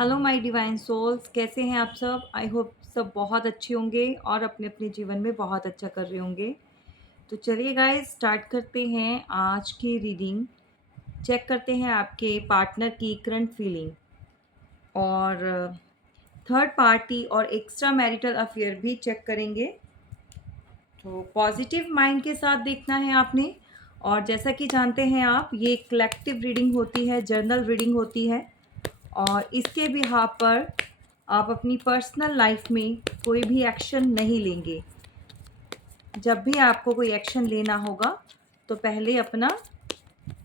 Hello my divine souls, कैसे हैं आप सब? आई होप सब बहुत अच्छे होंगे और अपने अपने जीवन में बहुत अच्छा कर रहे होंगे। तो चलिए गाइस, स्टार्ट करते हैं आज की रीडिंग। चेक करते हैं आपके पार्टनर की करंट फीलिंग और थर्ड पार्टी और एक्स्ट्रा मैरिटल अफेयर भी चेक करेंगे। तो पॉजिटिव माइंड के साथ देखना है आपने। और जैसा कि जानते हैं आप, ये कलेक्टिव रीडिंग होती है, जर्नल रीडिंग होती है। और इसके बिहाफ पर आप अपनी पर्सनल लाइफ में कोई भी एक्शन नहीं लेंगे। जब भी आपको कोई एक्शन लेना होगा तो पहले अपना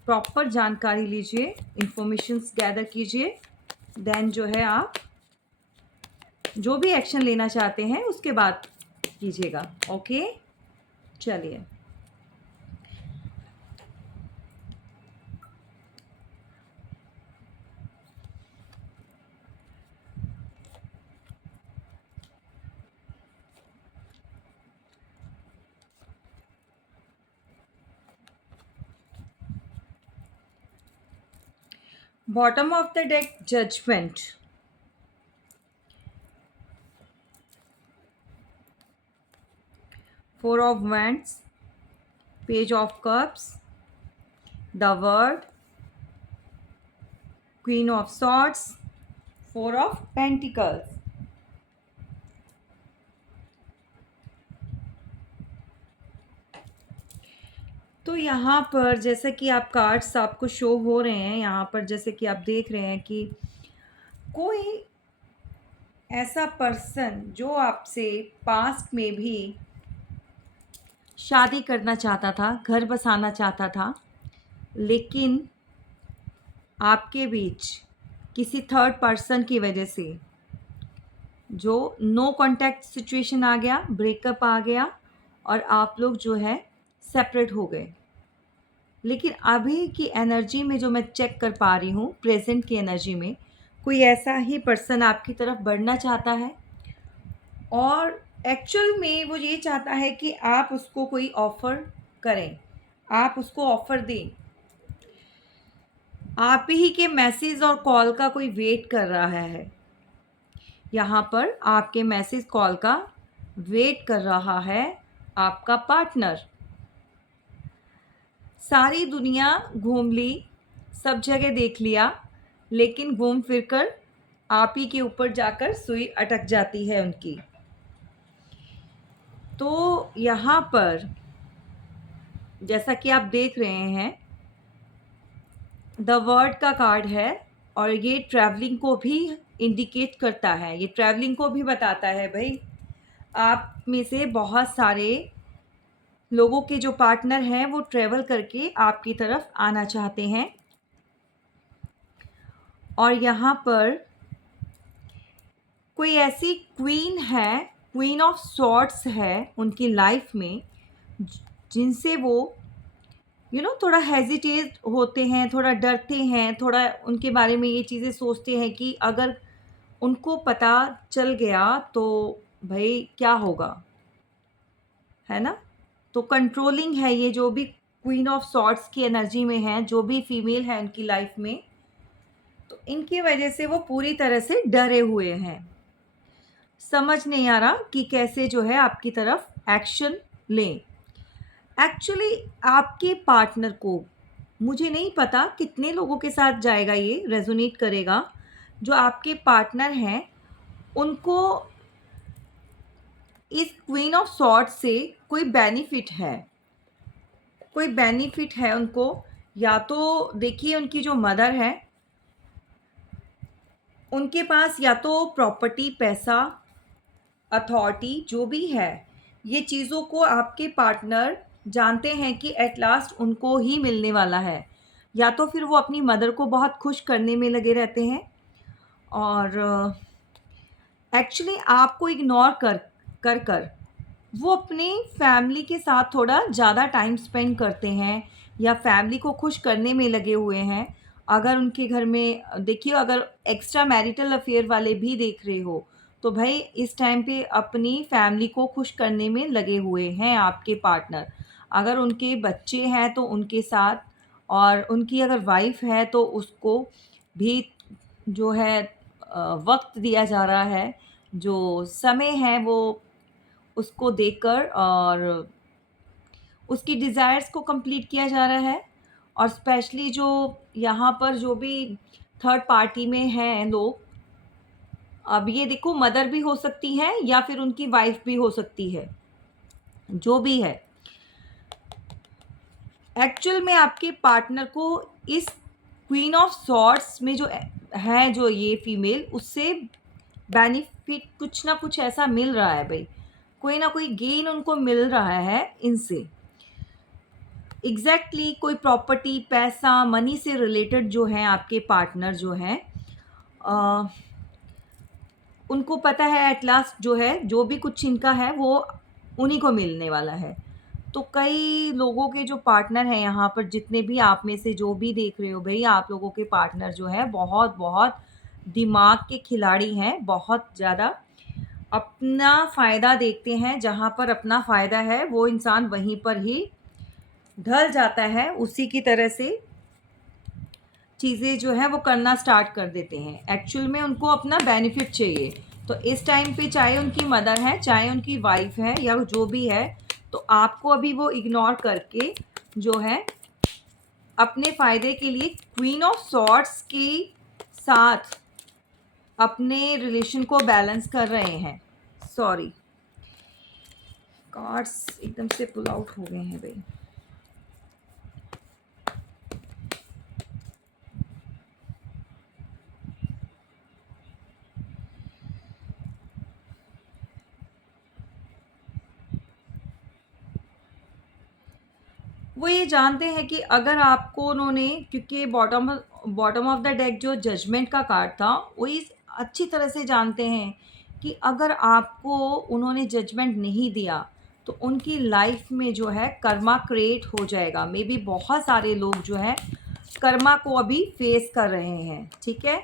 प्रॉपर जानकारी लीजिए, इंफॉर्मेशंस गैदर कीजिए, देन जो है आप जो भी एक्शन लेना चाहते हैं उसके बाद कीजिएगा। ओके, चलिए। Bottom of the deck, judgement. Four of wands, page of cups, the world, queen of swords, four of pentacles. तो यहाँ पर जैसे कि आप कार्ड्स आपको शो हो रहे हैं, यहाँ पर जैसे कि आप देख रहे हैं कि कोई ऐसा पर्सन जो आपसे पास्ट में भी शादी करना चाहता था, घर बसाना चाहता था, लेकिन आपके बीच किसी थर्ड पर्सन की वजह से जो नो कांटेक्ट सिचुएशन आ गया, ब्रेकअप आ गया और आप लोग जो है सेपरेट हो गए। लेकिन अभी की एनर्जी में जो मैं चेक कर पा रही हूँ, प्रेजेंट की एनर्जी में कोई ऐसा ही पर्सन आपकी तरफ बढ़ना चाहता है और एक्चुअल में वो ये चाहता है कि आप उसको कोई ऑफ़र करें, आप उसको ऑफ़र दें। आप ही के मैसेज और कॉल का कोई वेट कर रहा है। यहाँ पर आपके मैसेज कॉल का वेट कर रहा है आपका पार्टनर। सारी दुनिया घूम ली, सब जगह देख लिया, लेकिन घूम फिर कर आप ही के ऊपर जाकर सुई अटक जाती है उनकी। तो यहाँ पर जैसा कि आप देख रहे हैं, द वर्ड का कार्ड है और ये ट्रैवलिंग को भी इंडिकेट करता है, ये ट्रैवलिंग को भी बताता है। भाई, आप में से बहुत सारे लोगों के जो पार्टनर हैं वो ट्रैवल करके आपकी तरफ आना चाहते हैं। और यहाँ पर कोई ऐसी क्वीन है, क्वीन ऑफ सॉर्ड्स है उनकी लाइफ में, जिनसे वो थोड़ा हेजिटेट होते हैं, थोड़ा डरते हैं, थोड़ा उनके बारे में ये चीज़ें सोचते हैं कि अगर उनको पता चल गया तो भाई क्या होगा, है ना? तो कंट्रोलिंग है ये, जो भी क्वीन ऑफ सॉर्ड्स की एनर्जी में है, जो भी फीमेल है उनकी लाइफ में, तो इनकी वजह से वो पूरी तरह से डरे हुए हैं। समझ नहीं आ रहा कि कैसे जो है आपकी तरफ एक्शन लें। एक्चुअली आपके पार्टनर को, मुझे नहीं पता कितने लोगों के साथ जाएगा, ये रेजोनेट करेगा। जो आपके पार्टनर हैं उनको इस क्वीन ऑफ सॉर्ड्स से कोई बेनिफिट है, कोई बेनिफिट है उनको। या तो देखिए, उनकी जो मदर है उनके पास या तो प्रॉपर्टी, पैसा, अथॉरिटी जो भी है, ये चीज़ों को आपके पार्टनर जानते हैं कि एट लास्ट उनको ही मिलने वाला है। या तो फिर वो अपनी मदर को बहुत खुश करने में लगे रहते हैं और एक्चुअली आपको इग्नोर कर कर कर वो अपनी फैमिली के साथ थोड़ा ज़्यादा टाइम स्पेंड करते हैं या फैमिली को खुश करने में लगे हुए हैं। अगर उनके घर में देखिए, अगर एक्स्ट्रा मैरिटल अफेयर वाले भी देख रहे हो तो भाई इस टाइम पे अपनी फैमिली को खुश करने में लगे हुए हैं आपके पार्टनर। अगर उनके बच्चे हैं तो उनके साथ, और उनकी अगर वाइफ है तो उसको भी जो है वक्त दिया जा रहा है, जो समय है वो उसको देकर और उसकी डिज़ायर्स को कंप्लीट किया जा रहा है। और स्पेशली जो यहाँ पर जो भी थर्ड पार्टी में हैं लोग, अब ये देखो मदर भी हो सकती हैं या फिर उनकी वाइफ़ भी हो सकती है, जो भी है। एक्चुअल में आपके पार्टनर को इस क्वीन ऑफ सॉर्ड्स में जो है जो ये फीमेल, उससे बेनिफिट कुछ ना कुछ ऐसा मिल रहा है भाई, कोई ना कोई गेन उनको मिल रहा है इनसे। एग्जैक्टली कोई प्रॉपर्टी, पैसा, मनी से रिलेटेड जो है आपके पार्टनर जो हैं, उनको पता है एट लास्ट जो है जो भी कुछ इनका है वो उन्हीं को मिलने वाला है। तो कई लोगों के जो पार्टनर हैं यहाँ पर, जितने भी आप में से जो भी देख रहे हो भई, आप लोगों के पार्टनर जो है बहुत बहुत दिमाग के खिलाड़ी हैं, बहुत ज़्यादा अपना फ़ायदा देखते हैं। जहाँ पर अपना फ़ायदा है वो इंसान वहीं पर ही ढल जाता है, उसी की तरह से चीज़ें जो है वो करना स्टार्ट कर देते हैं। एक्चुअल में उनको अपना बेनिफिट चाहिए। तो इस टाइम पे चाहे उनकी मदर है, चाहे उनकी वाइफ़ है या जो भी है, तो आपको अभी वो इग्नोर करके जो है अपने फ़ायदे के लिए क्वीन ऑफ सॉर्ड्स के साथ अपने रिलेशन को बैलेंस कर रहे हैं। सॉरी, कार्ड्स एकदम से पुल आउट हो गए हैं भई। वो ये जानते हैं कि अगर आपको उन्होंने, क्योंकि बॉटम ऑफ द डेक जो जजमेंट का कार्ड था, वो इस अच्छी तरह से जानते हैं कि अगर आपको उन्होंने जजमेंट नहीं दिया तो उनकी लाइफ में जो है कर्मा क्रिएट हो जाएगा। मे बी बहुत सारे लोग जो है कर्मा को अभी फेस कर रहे हैं, ठीक है।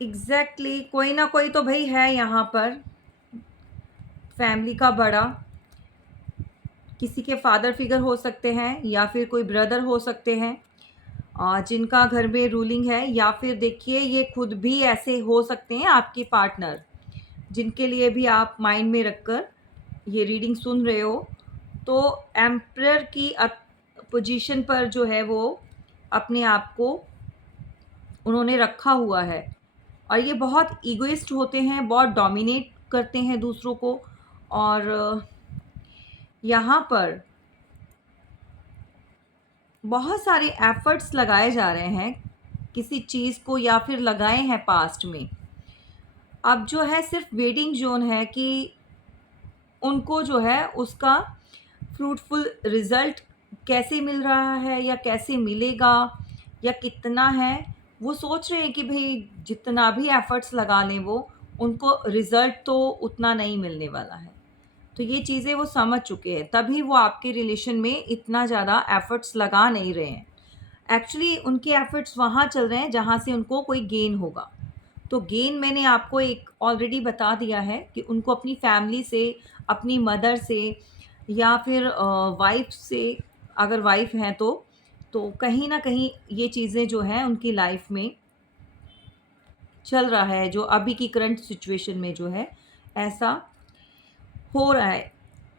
एग्जैक्टली कोई ना कोई तो भाई है यहाँ पर, फैमिली का बड़ा, किसी के फादर फिगर हो सकते हैं या फिर कोई ब्रदर हो सकते हैं जिनका घर में रूलिंग है, या फिर देखिए ये खुद भी ऐसे हो सकते हैं आपके पार्टनर, जिनके लिए भी आप माइंड में रखकर ये रीडिंग सुन रहे हो। तो एम्परर की पोजीशन पर जो है वो अपने आप को उन्होंने रखा हुआ है, और ये बहुत ईगोइस्ट होते हैं, बहुत डोमिनेट करते हैं दूसरों को। और यहाँ पर बहुत सारे एफ़र्ट्स लगाए जा रहे हैं किसी चीज़ को, या फिर लगाए हैं पास्ट में। अब जो है सिर्फ वेटिंग ज़ोन है कि उनको जो है उसका फ्रूटफुल रिज़ल्ट कैसे मिल रहा है या कैसे मिलेगा या कितना है, वो सोच रहे हैं कि भई जितना भी एफ़र्ट्स लगा लें वो, उनको रिज़ल्ट तो उतना नहीं मिलने वाला है। तो ये चीज़ें वो समझ चुके हैं, तभी वो आपके रिलेशन में इतना ज़्यादा एफ़र्ट्स लगा नहीं रहे हैं। एक्चुअली उनके एफ़र्ट्स वहाँ चल रहे हैं जहाँ से उनको कोई गेन होगा। तो गेन मैंने आपको एक ऑलरेडी बता दिया है कि उनको अपनी फैमिली से, अपनी मदर से या फिर वाइफ़ से, अगर वाइफ़ हैं तो कहीं न कहीं ये चीज़ें जो हैं उनकी लाइफ़ में चल रहा है, जो अभी की करंट सिचुएशन में जो है ऐसा हो रहा है।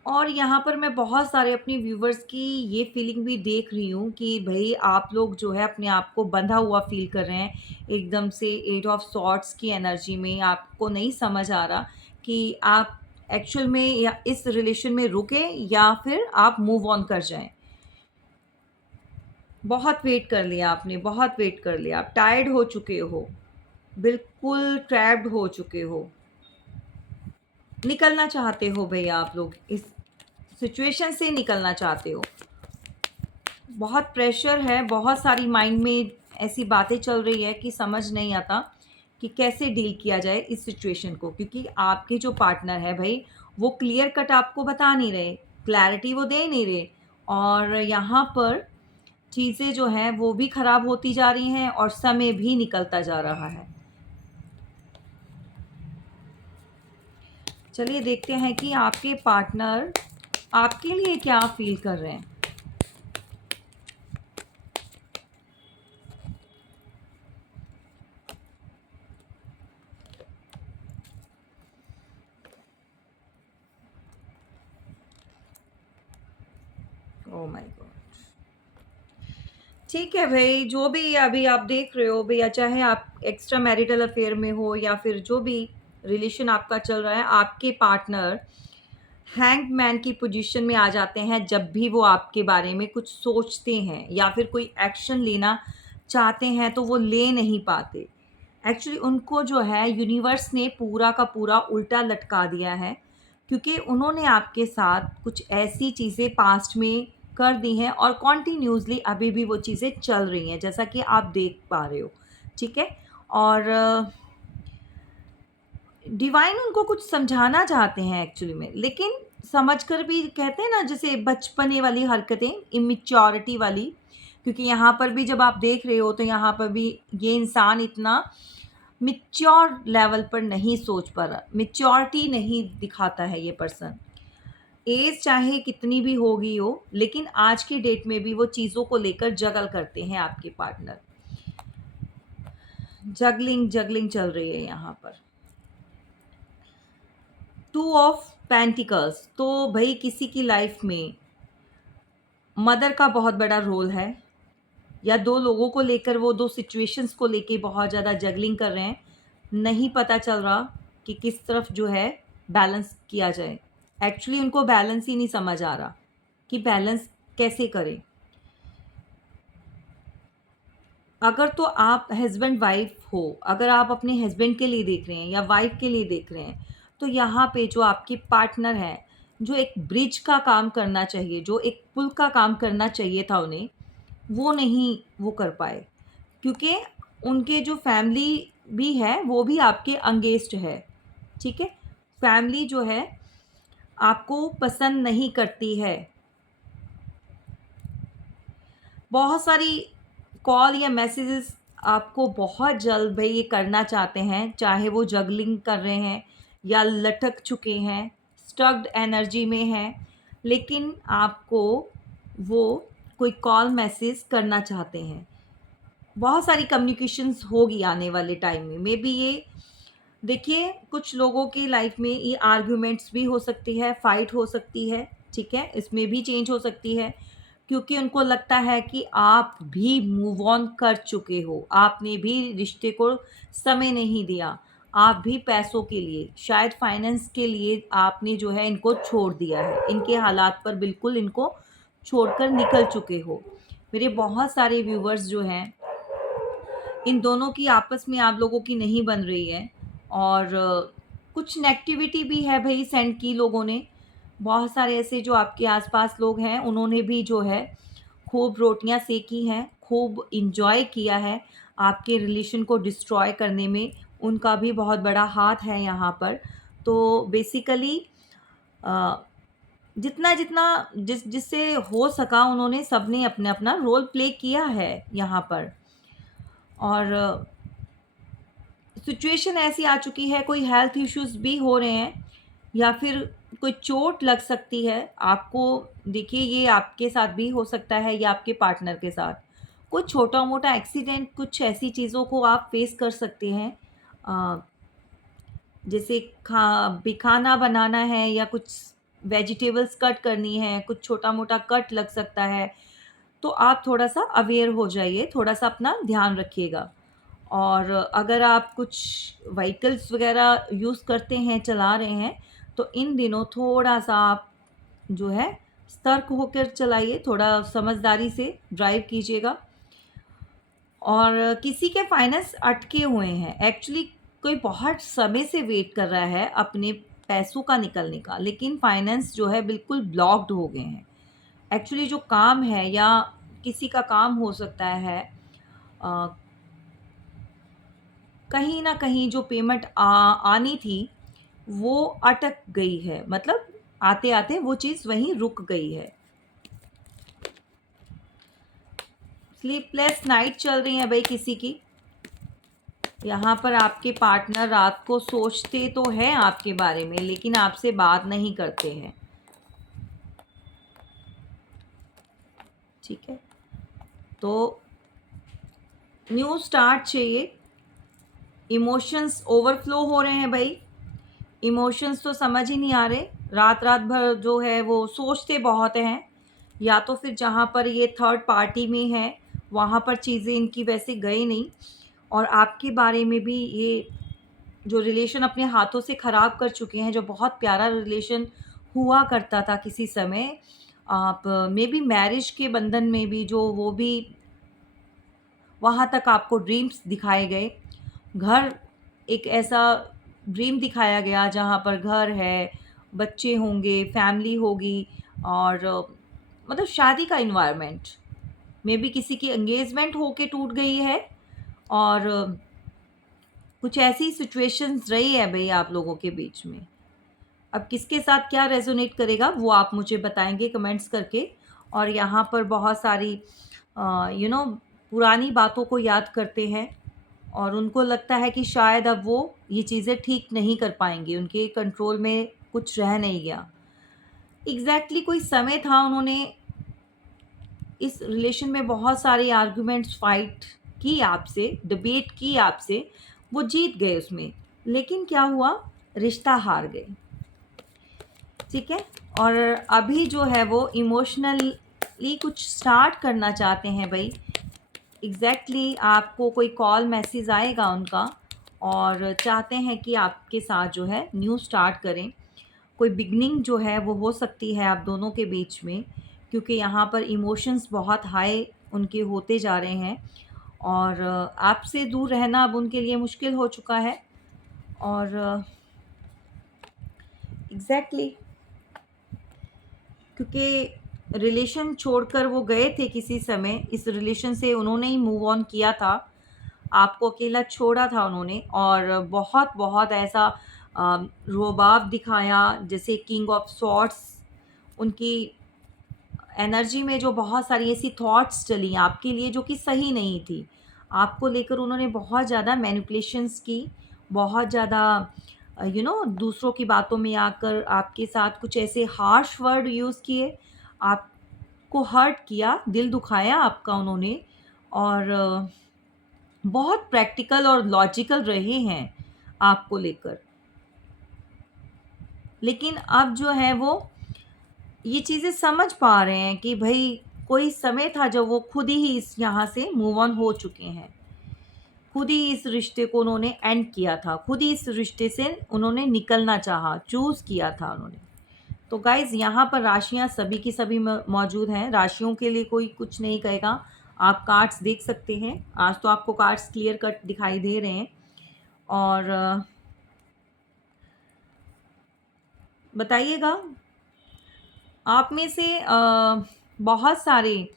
और यहाँ पर मैं बहुत सारे अपने व्यूवर्स की ये फीलिंग भी देख रही हूँ कि भई आप लोग जो है अपने आप को बंधा हुआ फ़ील कर रहे हैं। एकदम से एट ऑफ सॉर्ड्स की एनर्जी में आपको नहीं समझ आ रहा कि आप एक्चुअल में या इस रिलेशन में रुकें या फिर आप मूव ऑन कर जाएँ। बहुत वेट कर लिया आपने, बहुत वेट कर लिया। आप टायर्ड हो चुके हो, बिल्कुल ट्रैप्ड हो चुके हो। निकलना चाहते हो भई, आप लोग इस सिचुएशन से निकलना चाहते हो। बहुत प्रेशर है, बहुत सारी माइंड में ऐसी बातें चल रही है कि समझ नहीं आता कि कैसे डील किया जाए इस सिचुएशन को, क्योंकि आपके जो पार्टनर है भाई, वो क्लियर कट आपको बता नहीं रहे, क्लैरिटी वो दे नहीं रहे, और यहाँ पर चीज़ें जो हैं वो भी ख़राब होती जा रही हैं और समय भी निकलता जा रहा है। चलिए देखते हैं कि आपके पार्टनर आपके लिए क्या फील कर रहे हैं? Oh my God. ठीक है भाई, जो भी अभी आप देख रहे हो भैया, चाहे आप एक्स्ट्रा मैरिटल अफेयर में हो या फिर जो भी रिलेशन आपका चल रहा है, आपके पार्टनर हैंग्ड मैन की पोजीशन में आ जाते हैं जब भी वो आपके बारे में कुछ सोचते हैं या फिर कोई एक्शन लेना चाहते हैं तो वो ले नहीं पाते। एक्चुअली उनको जो है यूनिवर्स ने पूरा का पूरा उल्टा लटका दिया है, क्योंकि उन्होंने आपके साथ कुछ ऐसी चीज़ें पास्ट में कर दी हैं और कॉन्टिन्यूसली अभी भी वो चीज़ें चल रही हैं, जैसा कि आप देख पा रहे हो। ठीक है? और डिवाइन उनको कुछ समझाना चाहते हैं एक्चुअली में, लेकिन समझकर भी कहते हैं ना, जैसे बचपने वाली हरकतें, इमेच्योरिटी वाली। क्योंकि यहाँ पर भी जब आप देख रहे हो तो यहाँ पर भी ये इंसान इतना मैच्योर लेवल पर नहीं सोच पा रहा, मैच्योरिटी नहीं दिखाता है ये पर्सन। एज चाहे कितनी भी होगी हो, लेकिन आज की डेट में भी वो चीज़ों को लेकर जगल करते हैं आपके पार्टनर। जगलिंग जगलिंग चल रही है यहाँ पर। टू ऑफ पेंटिकल्स, तो भाई किसी की लाइफ में मदर का बहुत बड़ा रोल है, या दो लोगों को लेकर, वो दो सिचुएशंस को लेके बहुत ज़्यादा जगलिंग कर रहे हैं। नहीं पता चल रहा कि किस तरफ जो है बैलेंस किया जाए। एक्चुअली उनको बैलेंस ही नहीं समझ आ रहा कि बैलेंस कैसे करें। अगर तो आप हस्बैंड वाइफ हो, अगर आप अपने हस्बैंड के लिए देख रहे हैं या वाइफ के लिए देख रहे हैं, तो यहाँ पे जो आपके पार्टनर हैं, जो एक ब्रिज का काम करना चाहिए, जो एक पुल का काम करना चाहिए था उन्हें, वो नहीं वो कर पाए। क्योंकि उनके जो फैमिली भी है वो भी आपके अगेंस्ट है। ठीक है? फैमिली जो है आपको पसंद नहीं करती है। बहुत सारी कॉल या मैसेजेस आपको बहुत जल्द भाई ये करना चाहते हैं, चाहे वो जगलिंग कर रहे हैं या लटक चुके हैं, स्टक्ड एनर्जी में हैं, लेकिन आपको वो कोई कॉल मैसेज करना चाहते हैं। बहुत सारी कम्युनिकेशंस होगी आने वाले टाइम में। मे बी ये देखिए, कुछ लोगों की लाइफ में ये आर्ग्यूमेंट्स भी हो सकती है, फाइट हो सकती है। ठीक है? इसमें भी चेंज हो सकती है, क्योंकि उनको लगता है कि आप भी मूव ऑन कर चुके हो, आपने भी रिश्ते को समय नहीं दिया, आप भी पैसों के लिए, शायद फाइनेंस के लिए आपने जो है इनको छोड़ दिया है, इनके हालात पर बिल्कुल इनको छोड़कर निकल चुके हो। मेरे बहुत सारे व्यूवर्स जो हैं, इन दोनों की आपस में आप लोगों की नहीं बन रही है, और कुछ नेगेटिविटी भी है भाई सेंड की लोगों ने। बहुत सारे ऐसे जो आपके आसपास लोग हैं, उन्होंने भी जो है खूब रोटियां सेकी हैं, खूब इंजॉय किया है आपके रिलेशन को डिस्ट्रॉय करने में। उनका भी बहुत बड़ा हाथ है यहाँ पर। तो बेसिकली जितना जितना जिससे हो सका उन्होंने, सबने अपने अपना रोल प्ले किया है यहाँ पर। और सिचुएशन ऐसी आ चुकी है, कोई हेल्थ इश्यूज भी हो रहे हैं या फिर कोई चोट लग सकती है आपको। देखिए, ये आपके साथ भी हो सकता है या आपके पार्टनर के साथ कोई छोटा मोटा एक्सीडेंट, कुछ ऐसी चीज़ों को आप फेस कर सकते हैं। अ, जैसे खाना बनाना है या कुछ वेजिटेबल्स कट करनी है, कुछ छोटा मोटा कट लग सकता है। तो आप थोड़ा सा अवेयर हो जाइए, थोड़ा सा अपना ध्यान रखिएगा। और अगर आप कुछ व्हीकल्स वगैरह यूज़ करते हैं, चला रहे हैं, तो इन दिनों थोड़ा-सा आप जो है सतर्क होकर चलाइए, थोड़ा समझदारी से ड्राइव कीजिएगा। और किसी के फाइनेंस अटके हुए हैं, एक्चुअली कोई बहुत समय से वेट कर रहा है अपने पैसों का निकलने का, लेकिन फाइनेंस जो है बिल्कुल ब्लॉक्ड हो गए हैं। एक्चुअली जो काम है, या किसी का काम हो सकता है, अ, कहीं न कहीं जो पेमेंट आनी थी, वो अटक गई है। मतलब आते-आते वो चीज़ वहीं रुक गई है। स्लीपलेस नाइट चल रही है भई किसी की। यहाँ पर आपके पार्टनर रात को सोचते तो हैं आपके बारे में, लेकिन आपसे बात नहीं करते हैं। ठीक है, तो न्यू स्टार्ट चाहिए। इमोशंस ओवरफ्लो हो रहे हैं भाई, इमोशंस तो समझ ही नहीं आ रहे। रात रात भर जो है वो सोचते बहुत हैं, या तो फिर जहाँ पर ये थर्ड पार्टी में है वहाँ पर चीज़ें इनकी वैसे गई नहीं, और आपके बारे में भी ये जो रिलेशन अपने हाथों से ख़राब कर चुके हैं, जो बहुत प्यारा रिलेशन हुआ करता था किसी समय, आप मे बी मैरिज के बंधन में भी जो वो भी वहाँ तक आपको ड्रीम्स दिखाए गए। घर एक ऐसा ड्रीम दिखाया गया जहाँ पर घर है, बच्चे होंगे, फैमिली होगी, और मतलब शादी का एनवायरनमेंट। मे बी किसी की एंगेजमेंट होके टूट गई है, और कुछ ऐसी सिचुएशंस रही है भई आप लोगों के बीच में। अब किसके साथ क्या रेज़ोनेट करेगा वो आप मुझे बताएँगे कमेंट्स करके। और यहाँ पर बहुत सारी पुरानी बातों को याद करते हैं, और उनको लगता है कि शायद अब वो ये चीज़ें ठीक नहीं कर पाएँगे, उनके कंट्रोल में कुछ रह नहीं गया। एग्ज़ैक्टली कोई समय था, उन्होंने इस रिलेशन में बहुत सारे आर्ग्यूमेंट्स फाइट की आपसे, डिबेट की आपसे, वो जीत गए उसमें। लेकिन क्या हुआ? रिश्ता हार गए। ठीक है? और अभी जो है वो इमोशनली कुछ स्टार्ट करना चाहते हैं भई। एग्ज़ैक्टली आपको कोई कॉल मैसेज आएगा उनका, और चाहते हैं कि आपके साथ जो है न्यू स्टार्ट करें। कोई बिगनिंग जो है वो हो सकती है आप दोनों के बीच में, क्योंकि यहाँ पर इमोशंस बहुत हाई उनके होते जा रहे हैं, और आपसे दूर रहना अब उनके लिए मुश्किल हो चुका है। और एग्ज़ैक्टली क्योंकि रिलेशन छोड़कर वो गए थे किसी समय, इस रिलेशन से उन्होंने ही मूव ऑन किया था, आपको अकेला छोड़ा था उन्होंने, और बहुत-बहुत ऐसा रुबाब दिखाया, जैसे किंग ऑफ सॉर्ड्स। उनकी एनर्जी में जो बहुत सारी ऐसी थॉट्स चली आपके लिए जो कि सही नहीं थी। आपको लेकर उन्होंने बहुत ज़्यादा मैनिपुलेशंस की, बहुत ज़्यादा दूसरों की बातों में आकर आपके साथ कुछ ऐसे हार्श वर्ड यूज़ किए, आपको हर्ट किया, दिल दुखाया आपका उन्होंने, और बहुत प्रैक्टिकल और लॉजिकल रहे हैं आपको लेकर। लेकिन अब जो है वो ये चीज़ें समझ पा रहे हैं कि भई कोई समय था जब वो खुद ही इस यहाँ से मूव ऑन हो चुके हैं। खुद ही इस रिश्ते को उन्होंने एंड किया था, खुद ही इस रिश्ते से उन्होंने निकलना चाहा, चूज़ किया था उन्होंने। तो गाइज़ यहाँ पर राशियाँ सभी की सभी मौजूद हैं, राशियों के लिए कोई कुछ नहीं कहेगा। आप कार्ड्स देख सकते हैं, आज तो आपको कार्ड्स क्लियर कट दिखाई दे रहे हैं। और बताइएगा, आप में से बहुत सारे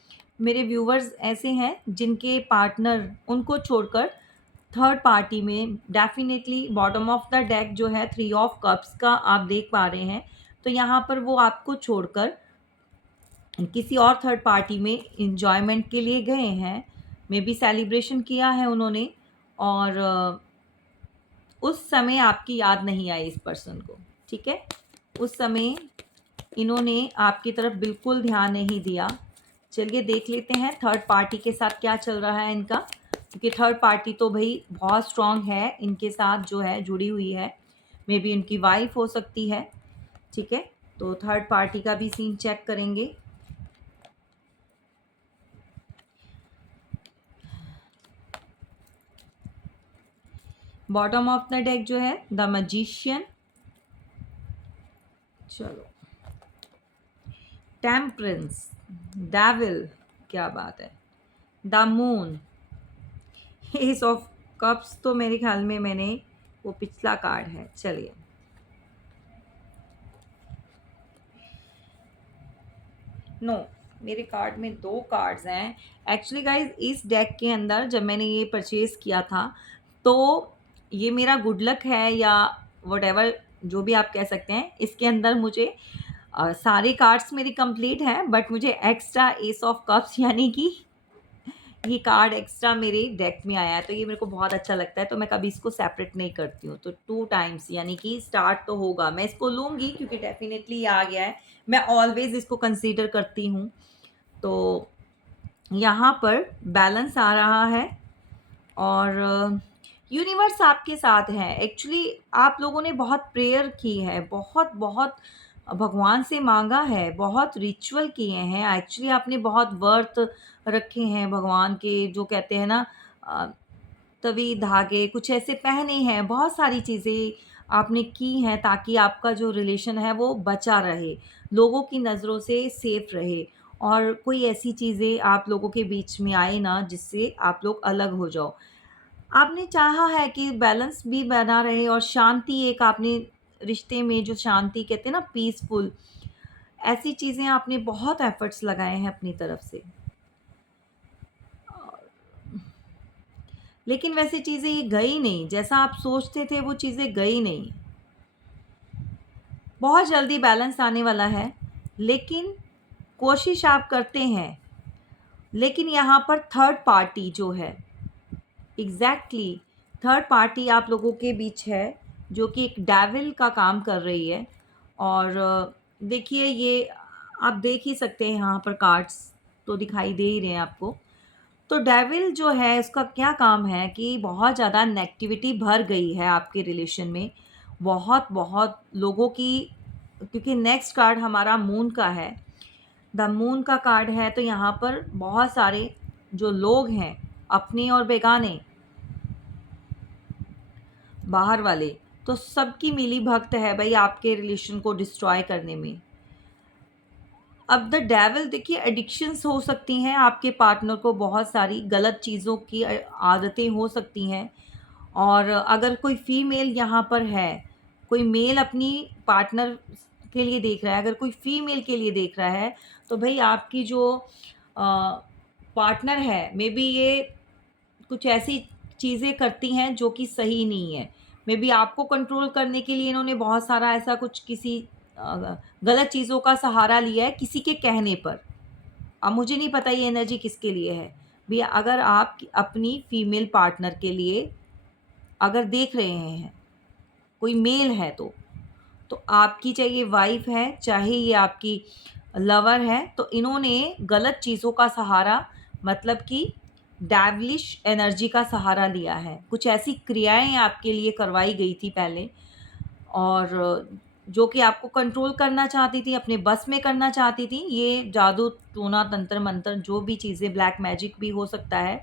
मेरे व्यूवर्स ऐसे हैं जिनके पार्टनर उनको छोड़कर थर्ड पार्टी में, definitely bottom of the deck जो है 3 ऑफ कप्स का आप देख पा रहे हैं। तो यहाँ पर वो आपको छोड़कर किसी और थर्ड पार्टी में एन्जॉयमेंट के लिए गए हैं। मेबी सेलिब्रेशन किया है उन्होंने, और उस समय आपकी याद नहीं आई इस पर्सन को, ठीक है? उस समय इन्होंने आपकी तरफ बिल्कुल ध्यान नहीं दिया। चलिए देख लेते हैं थर्ड पार्टी के साथ क्या चल रहा है इनका, क्योंकि थर्ड पार्टी तो भई बहुत स्ट्रॉन्ग है, इनके साथ जो है जुड़ी हुई है। मेबी उनकी वाइफ़ हो सकती है, ठीक है? तो थर्ड पार्टी का भी सीन चेक करेंगे। बॉटम ऑफ द डेक जो है द मैजिशियन, चलो टेम्परेंस, डेविल, क्या बात है, the moon, S of cups, तो मेरे ख्याल में मैंने वो पिछला कार्ड है। चलिए नो, मेरे कार्ड में 2 कार्ड्स हैं। एक्चुअली गाइज़ इस डेक के अंदर जब मैंने ये परचेज़ किया था, तो ये मेरा गुड लक है या व्हाटएवर जो भी आप कह सकते हैं। इसके अंदर मुझे सारे कार्ड्स मेरे कंप्लीट हैं, बट मुझे एक्स्ट्रा एस ऑफ कप्स यानी कि ये कार्ड एक्स्ट्रा मेरे डेक में आया है, तो ये मेरे को बहुत अच्छा लगता है, तो मैं कभी इसको सेपरेट नहीं करती हूँ। तो 2 टाइम्स यानी कि स्टार्ट तो होगा, मैं इसको लूँगी क्योंकि डेफ़िनेटली ये आ गया है। मैं ऑलवेज़ इसको कंसीडर करती हूँ। तो यहाँ पर बैलेंस आ रहा है और यूनिवर्स आपके साथ है। एक्चुअली आप लोगों ने बहुत प्रेयर की है, बहुत बहुत भगवान से मांगा है, बहुत रिचुअल किए हैं। एक्चुअली आपने बहुत व्रत रखे हैं भगवान के, जो कहते हैं ना तवी धागे कुछ ऐसे पहने हैं, बहुत सारी चीज़ें आपने की हैं ताकि आपका जो रिलेशन है वो बचा रहे, लोगों की नज़रों से सेफ रहे और कोई ऐसी चीज़ें आप लोगों के बीच में आए ना जिससे आप लोग अलग हो जाओ। आपने चाहा है कि बैलेंस भी बना रहे और शांति एक आपने रिश्ते में जो शांति कहते हैं ना पीसफुल, ऐसी चीज़ें आपने बहुत एफर्ट्स लगाए हैं अपनी तरफ से। लेकिन वैसे चीज़ें ये गई नहीं, जैसा आप सोचते थे वो चीज़ें गई नहीं। बहुत जल्दी बैलेंस आने वाला है, लेकिन कोशिश आप करते हैं। लेकिन यहाँ पर थर्ड पार्टी जो है, एग्ज़ैक्टली थर्ड पार्टी आप लोगों के बीच है, जो कि एक डेविल का काम कर रही है। और देखिए ये आप देख ही सकते हैं, यहाँ पर कार्ड्स तो दिखाई दे ही रहे हैं आपको। तो डेविल जो है उसका क्या काम है कि बहुत ज़्यादा नेगेटिविटी भर गई है आपके रिलेशन में, बहुत बहुत लोगों की, क्योंकि नेक्स्ट कार्ड हमारा मून का है, द मून का कार्ड है। तो यहाँ पर बहुत सारे जो लोग हैं, अपने और बेगाने, बाहर वाले, तो सबकी मिली भगत है भाई आपके रिलेशन को डिस्ट्रॉय करने में। अब द डेविल देखिए, एडिक्शंस हो सकती हैं आपके पार्टनर को, बहुत सारी गलत चीज़ों की आदतें हो सकती हैं। और अगर कोई फीमेल यहाँ पर है, कोई मेल अपनी पार्टनर के लिए देख रहा है, अगर कोई फीमेल के लिए देख रहा है, तो भाई आपकी जो पार्टनर है, मे बी ये कुछ ऐसी चीज़ें करती हैं जो कि सही नहीं है। मे बी आपको कंट्रोल करने के लिए इन्होंने बहुत सारा ऐसा कुछ किसी गलत चीज़ों का सहारा लिया है किसी के कहने पर। अब मुझे नहीं पता ये एनर्जी किसके लिए है। भैया अगर आप अपनी फीमेल पार्टनर के लिए अगर देख रहे हैं, कोई मेल है तो आपकी चाहे ये वाइफ़ है, चाहे ये आपकी लवर है, तो इन्होंने गलत चीज़ों का सहारा, मतलब कि डेविलिश एनर्जी का सहारा लिया है। कुछ ऐसी क्रियाएँ आपके लिए करवाई गई थी पहले, और जो कि आपको कंट्रोल करना चाहती थी, अपने बस में करना चाहती थी। ये जादू, टोना, तंत्र-मंत्र जो भी चीज़ें, ब्लैक मैजिक भी हो सकता है।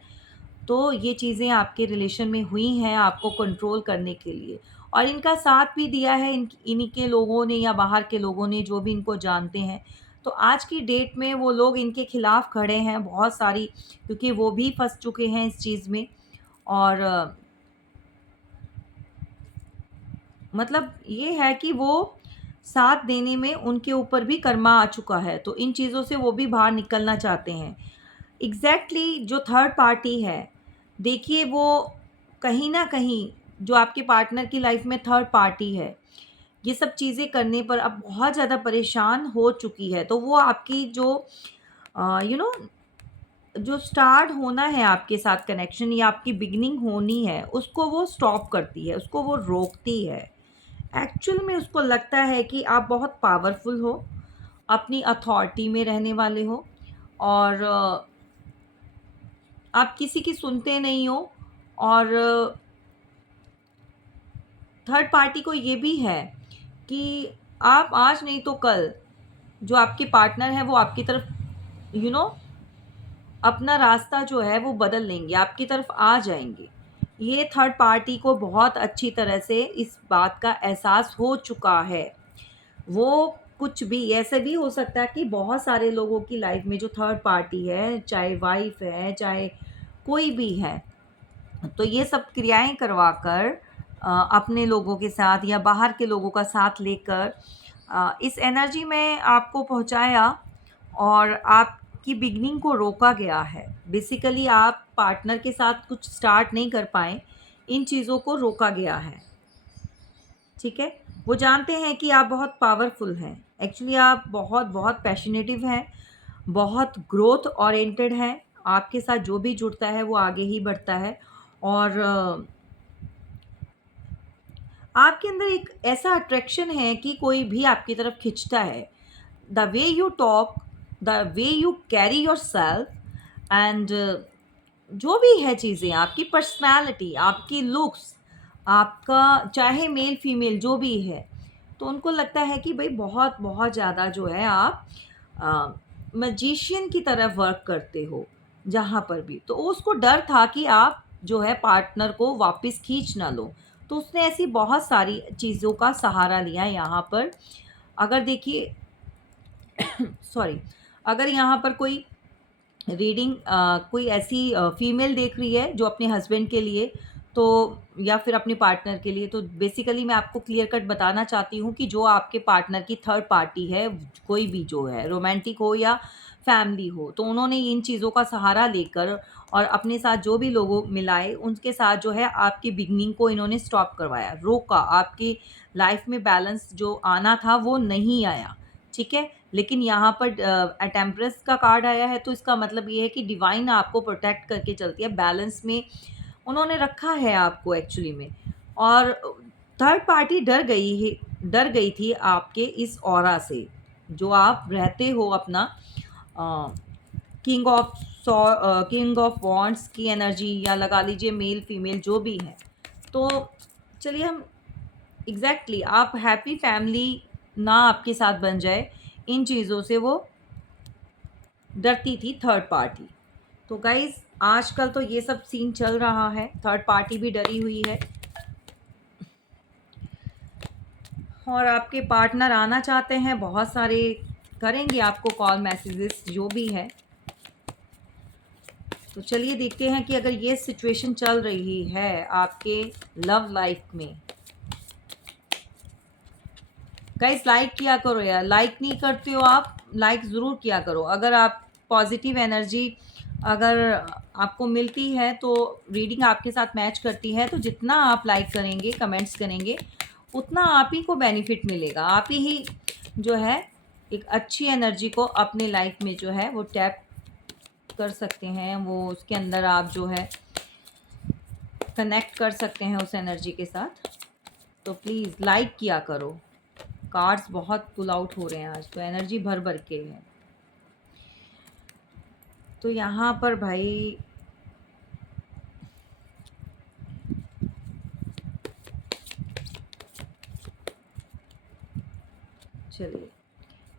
तो ये चीज़ें आपके रिलेशन में हुई हैं आपको कंट्रोल करने के लिए, और इनका साथ भी दिया है इन्हीं के लोगों ने या बाहर के लोगों ने जो भी इनको जानते हैं। तो आज की डेट में वो लोग इनके खिलाफ खड़े हैं बहुत सारी, क्योंकि वो भी फंस चुके हैं इस चीज़ में। और मतलब ये है कि वो साथ देने में उनके ऊपर भी कर्मा आ चुका है, तो इन चीज़ों से वो भी बाहर निकलना चाहते हैं। एग्ज़ैक्टली जो थर्ड पार्टी है, देखिए वो कहीं न कहीं जो आपके पार्टनर की लाइफ़ में थर्ड पार्टी है, ये सब चीज़ें करने पर अब बहुत ज़्यादा परेशान हो चुकी है। तो वो आपकी जो यू नो जो स्टार्ट होना है आपके साथ कनेक्शन, या आपकी बिगिनिंग होनी है, उसको वो स्टॉप करती है, उसको वो रोकती है। एक्चुअल में उसको लगता है कि आप बहुत पावरफुल हो, अपनी अथॉरिटी में रहने वाले हो, और आप किसी की सुनते नहीं हो। और थर्ड पार्टी को ये भी है कि आप आज नहीं तो कल, जो आपके पार्टनर है वो आपकी तरफ यू नो अपना रास्ता जो है वो बदल लेंगे, आपकी तरफ आ जाएंगे। ये थर्ड पार्टी को बहुत अच्छी तरह से इस बात का एहसास हो चुका है। वो कुछ भी ऐसे भी हो सकता है कि बहुत सारे लोगों की लाइफ में जो थर्ड पार्टी है, चाहे वाइफ है, चाहे कोई भी है, तो ये सब क्रियाएं करवाकर अपने लोगों के साथ या बाहर के लोगों का साथ लेकर इस एनर्जी में आपको पहुंचाया, और आपकी बिगनिंग को रोका गया है। बेसिकली आप पार्टनर के साथ कुछ स्टार्ट नहीं कर पाए, इन चीज़ों को रोका गया है। ठीक है, वो जानते हैं कि आप बहुत पावरफुल हैं, एक्चुअली आप बहुत बहुत पैशनेटिव हैं, बहुत ग्रोथ ओरिएंटेड हैं। आपके साथ जो भी जुड़ता है वो आगे ही बढ़ता है। और आपके अंदर एक ऐसा अट्रैक्शन है कि कोई भी आपकी तरफ खिंचता है। The way you talk, the way you carry your self, and जो भी है चीज़ें, आपकी पर्सनालिटी, आपकी लुक्स, आपका चाहे मेल फीमेल जो भी है, तो उनको लगता है कि भाई बहुत बहुत ज़्यादा जो है आप मैजिशियन की तरह वर्क करते हो जहाँ पर भी। तो उसको डर था कि आप जो है पार्टनर को वापस खींच ना लो। तो उसने ऐसी बहुत सारी चीज़ों का सहारा लिया यहाँ पर। अगर देखिए सॉरी, अगर यहाँ पर कोई रीडिंग कोई ऐसी फीमेल देख रही है जो अपने हस्बैंड के लिए, तो या फिर अपने पार्टनर के लिए, तो बेसिकली मैं आपको क्लियर कट बताना चाहती हूँ कि जो आपके पार्टनर की थर्ड पार्टी है, कोई भी जो है रोमांटिक हो या फैमिली हो, तो उन्होंने इन चीज़ों का सहारा लेकर और अपने साथ जो भी लोगों मिलाए उनके साथ जो है आपकी बिगनिंग को इन्होंने स्टॉप करवाया, रोका। आपकी लाइफ में बैलेंस जो आना था वो नहीं आया, ठीक है। लेकिन यहाँ पर टेम्परेंस का कार्ड आया है, तो इसका मतलब ये है कि डिवाइन आपको प्रोटेक्ट करके चलती है, बैलेंस में उन्होंने रखा है आपको एक्चुअली में। और थर्ड पार्टी डर गई थी आपके इस ऑरा से, जो आप रहते हो अपना king of king of wands की एनर्जी, या लगा लीजिए मेल फीमेल जो भी है। तो चलिए हम एग्जैक्टली आप हैप्पी फैमिली ना आपके साथ बन जाए, इन चीज़ों से वो डरती थी थर्ड पार्टी। तो गाइज आजकल तो ये सब सीन चल रहा है, थर्ड पार्टी भी डरी हुई है और आपके पार्टनर आना चाहते हैं, बहुत सारे करेंगे आपको कॉल मैसेजेस जो भी है। तो चलिए देखते हैं कि अगर ये सिचुएशन चल रही है आपके लव लाइफ में। गाइस लाइक किया करो यार, लाइक नहीं करते हो आप, लाइक ज़रूर किया करो। अगर आप पॉजिटिव एनर्जी अगर आपको मिलती है, तो रीडिंग आपके साथ मैच करती है, तो जितना आप लाइक करेंगे, कमेंट्स करेंगे, उतना आप ही को बेनिफिट मिलेगा। आप ही जो है एक अच्छी एनर्जी को अपने लाइफ में जो है वो टैप कर सकते हैं, वो उसके अंदर आप जो है कनेक्ट कर सकते हैं उस एनर्जी के साथ। तो प्लीज़ लाइक किया करो। कार्ड्स बहुत पुल आउट हो रहे हैं आज, तो एनर्जी भर भर के है। तो यहाँ पर भाई चलिए,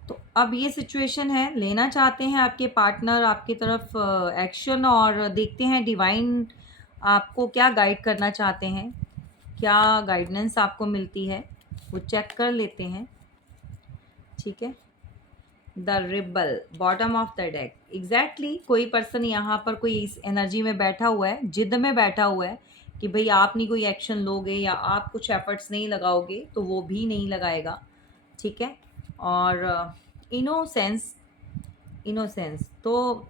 तो अब ये सिचुएशन है, लेना चाहते हैं आपके पार्टनर आपकी तरफ एक्शन, और देखते हैं डिवाइन आपको क्या गाइड करना चाहते हैं, क्या गाइडेंस आपको मिलती है, वो चेक कर लेते हैं, ठीक है। The rebel, bottom of the deck, exactly कोई पर्सन यहाँ पर कोई इस एनर्जी में बैठा हुआ है, जिद में बैठा हुआ है कि भाई आप नहीं कोई एक्शन लोगे या आप कुछ एफर्ट्स नहीं लगाओगे तो वो भी नहीं लगाएगा, ठीक है। और इनोसेंस, इनोसेंस तो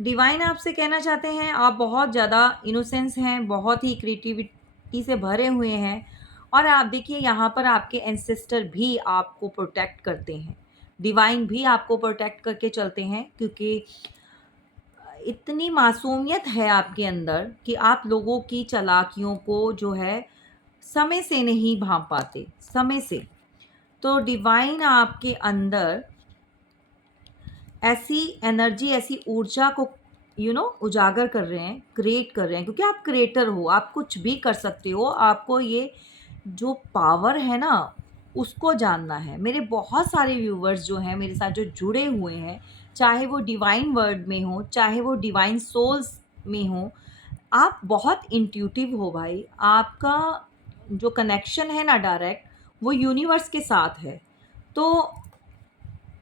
डिवाइन आपसे कहना चाहते हैं आप बहुत ज़्यादा इनोसेंस हैं, बहुत ही क्रिएटिविटी से भरे हुए हैं। और आप देखिए यहाँ पर आपके एंसेस्टर भी आपको प्रोटेक्ट करते हैं, डिवाइन भी आपको प्रोटेक्ट करके चलते हैं, क्योंकि इतनी मासूमियत है आपके अंदर कि आप लोगों की चालाकियों को जो है समय से नहीं भांप पाते, समय से। तो डिवाइन आपके अंदर ऐसी एनर्जी, ऐसी ऊर्जा को उजागर कर रहे हैं, क्रिएट कर रहे हैं, क्योंकि आप क्रिएटर हो, आप कुछ भी कर सकते हो। आपको ये जो पावर है ना, उसको जानना है। मेरे बहुत सारे व्यूवर्स जो हैं मेरे साथ जो जुड़े हुए हैं, चाहे वो डिवाइन वर्ड में हो, चाहे वो डिवाइन सोल्स में हो, आप बहुत इंट्यूटिव हो भाई। आपका जो कनेक्शन है ना डायरेक्ट, वो यूनिवर्स के साथ है। तो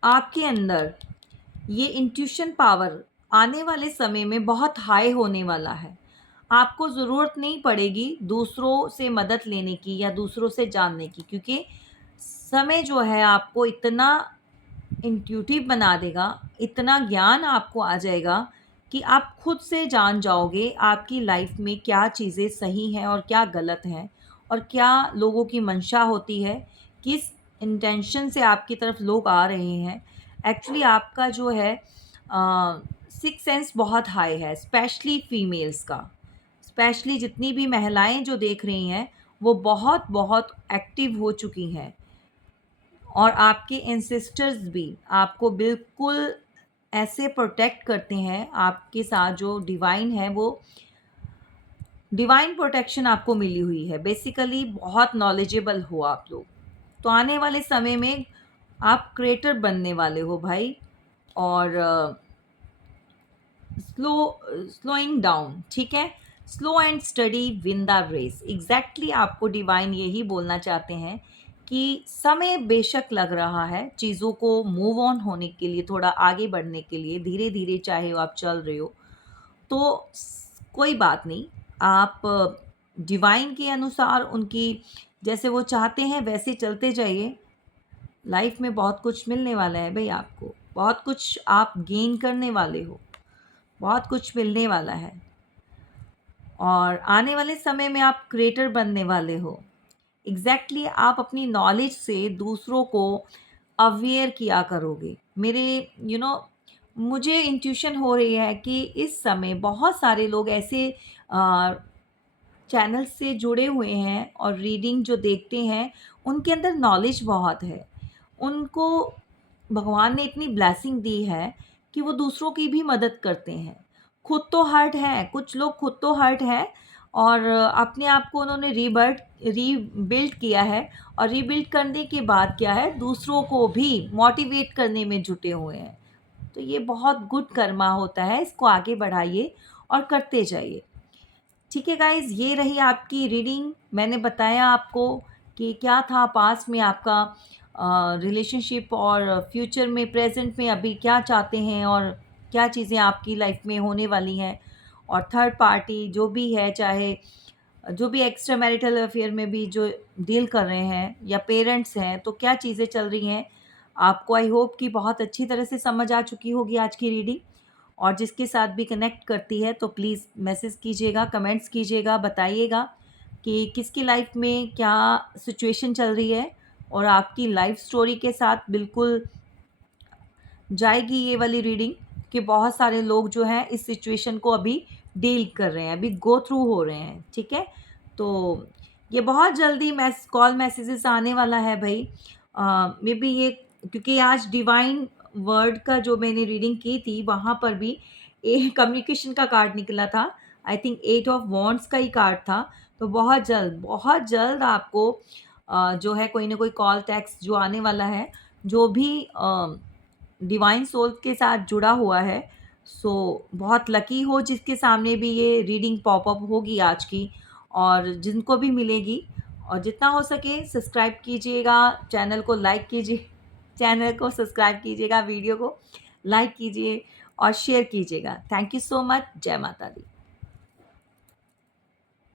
आपके अंदर ये इंट्यूशन पावर आने वाले समय में बहुत हाई होने वाला है। आपको ज़रूरत नहीं पड़ेगी दूसरों से मदद लेने की या दूसरों से जानने की, क्योंकि समय जो है आपको इतना इंट्यूटिव बना देगा, इतना ज्ञान आपको आ जाएगा कि आप खुद से जान जाओगे आपकी लाइफ में क्या चीज़ें सही हैं और क्या गलत हैं, और क्या लोगों की मंशा होती है, किस इंटेंशन से आपकी तरफ लोग आ रहे हैं। एक्चुअली आपका जो है सिक्स सेंस बहुत हाई है, स्पेशली फीमेल्स का। स्पेशली जितनी भी महिलाएं जो देख रही हैं, वो बहुत बहुत एक्टिव हो चुकी हैं, और आपके एंसेस्टर्स भी आपको बिल्कुल ऐसे प्रोटेक्ट करते हैं आपके साथ, जो डिवाइन है वो डिवाइन प्रोटेक्शन आपको मिली हुई है। बेसिकली बहुत नॉलेजेबल हो आप लोग, तो आने वाले समय में आप क्रिएटर बनने वाले हो भाई। और स्लोइंग डाउन, ठीक है, slow and steady win the race. Exactly आपको डिवाइन यही बोलना चाहते हैं कि समय बेशक लग रहा है चीज़ों को मूव ऑन होने के लिए, थोड़ा आगे बढ़ने के लिए, धीरे धीरे चाहे वो आप चल रहे हो तो कोई बात नहीं। आप डिवाइन के अनुसार, उनकी जैसे वो चाहते हैं वैसे चलते जाइए। लाइफ में बहुत कुछ मिलने वाला है भाई आपको, बहुत कुछ आप गेन करने वाले हो, बहुत कुछ मिलने वाला है। और आने वाले समय में आप क्रिएटर बनने वाले हो। एग्जैक्टली आप अपनी नॉलेज से दूसरों को अवेयर किया करोगे। मेरे मुझे इंट्यूशन हो रही है कि इस समय बहुत सारे लोग ऐसे चैनल से जुड़े हुए हैं और रीडिंग जो देखते हैं, उनके अंदर नॉलेज बहुत है। उनको भगवान ने इतनी ब्लेसिंग दी है कि वो दूसरों की भी मदद करते हैं। खुद तो हर्ट हैं, कुछ लोग खुद तो हर्ट हैं और अपने आप को उन्होंने रीबिल्ड किया है, और रीबिल्ड करने के बाद क्या है, दूसरों को भी मोटिवेट करने में जुटे हुए हैं। तो ये बहुत गुड कर्मा होता है, इसको आगे बढ़ाइए और करते जाइए। ठीक है गाइज़, ये रही आपकी रीडिंग। मैंने बताया आपको कि क्या था पास्ट में आपका रिलेशनशिप, और फ्यूचर में, प्रेजेंट में अभी क्या चाहते हैं, और क्या चीज़ें आपकी लाइफ में होने वाली हैं। और थर्ड पार्टी जो भी है, चाहे जो भी एक्स्ट्रा मैरिटल अफेयर में भी जो डील कर रहे हैं, या पेरेंट्स हैं, तो क्या चीज़ें चल रही हैं आपको। आई होप कि बहुत अच्छी तरह से समझ आ चुकी होगी आज की रीडिंग। और जिसके साथ भी कनेक्ट करती है तो प्लीज़ मैसेज कीजिएगा, कमेंट्स कीजिएगा, बताइएगा कि किसकी लाइफ में क्या सिचुएशन चल रही है, और आपकी लाइफ स्टोरी के साथ बिल्कुल जाएगी ये वाली रीडिंग, कि बहुत सारे लोग जो हैं इस सिचुएशन को अभी डील कर रहे हैं, अभी गो थ्रू हो रहे हैं। ठीक है, तो ये बहुत जल्दी कॉल मैसेजेस आने वाला है भाई। मे बी ये, क्योंकि आज डिवाइन वर्ड का जो मैंने रीडिंग की थी वहाँ पर भी कम्युनिकेशन का कार्ड निकला था। आई थिंक 8 ऑफ वॉन्ड्स का ही कार्ड था। तो बहुत जल्द आपको जो है कोई ना कोई कॉल टेक्स्ट जो आने वाला है, जो भी डिवाइन सोल के साथ जुड़ा हुआ है। सो बहुत लकी हो जिसके सामने भी ये रीडिंग पॉपअप होगी आज की, और जिनको भी मिलेगी। और जितना हो सके सब्सक्राइब कीजिएगा, चैनल को लाइक कीजिए, चैनल को सब्सक्राइब कीजिएगा, वीडियो को लाइक कीजिए और शेयर कीजिएगा। Thank you so much. जय माता दी।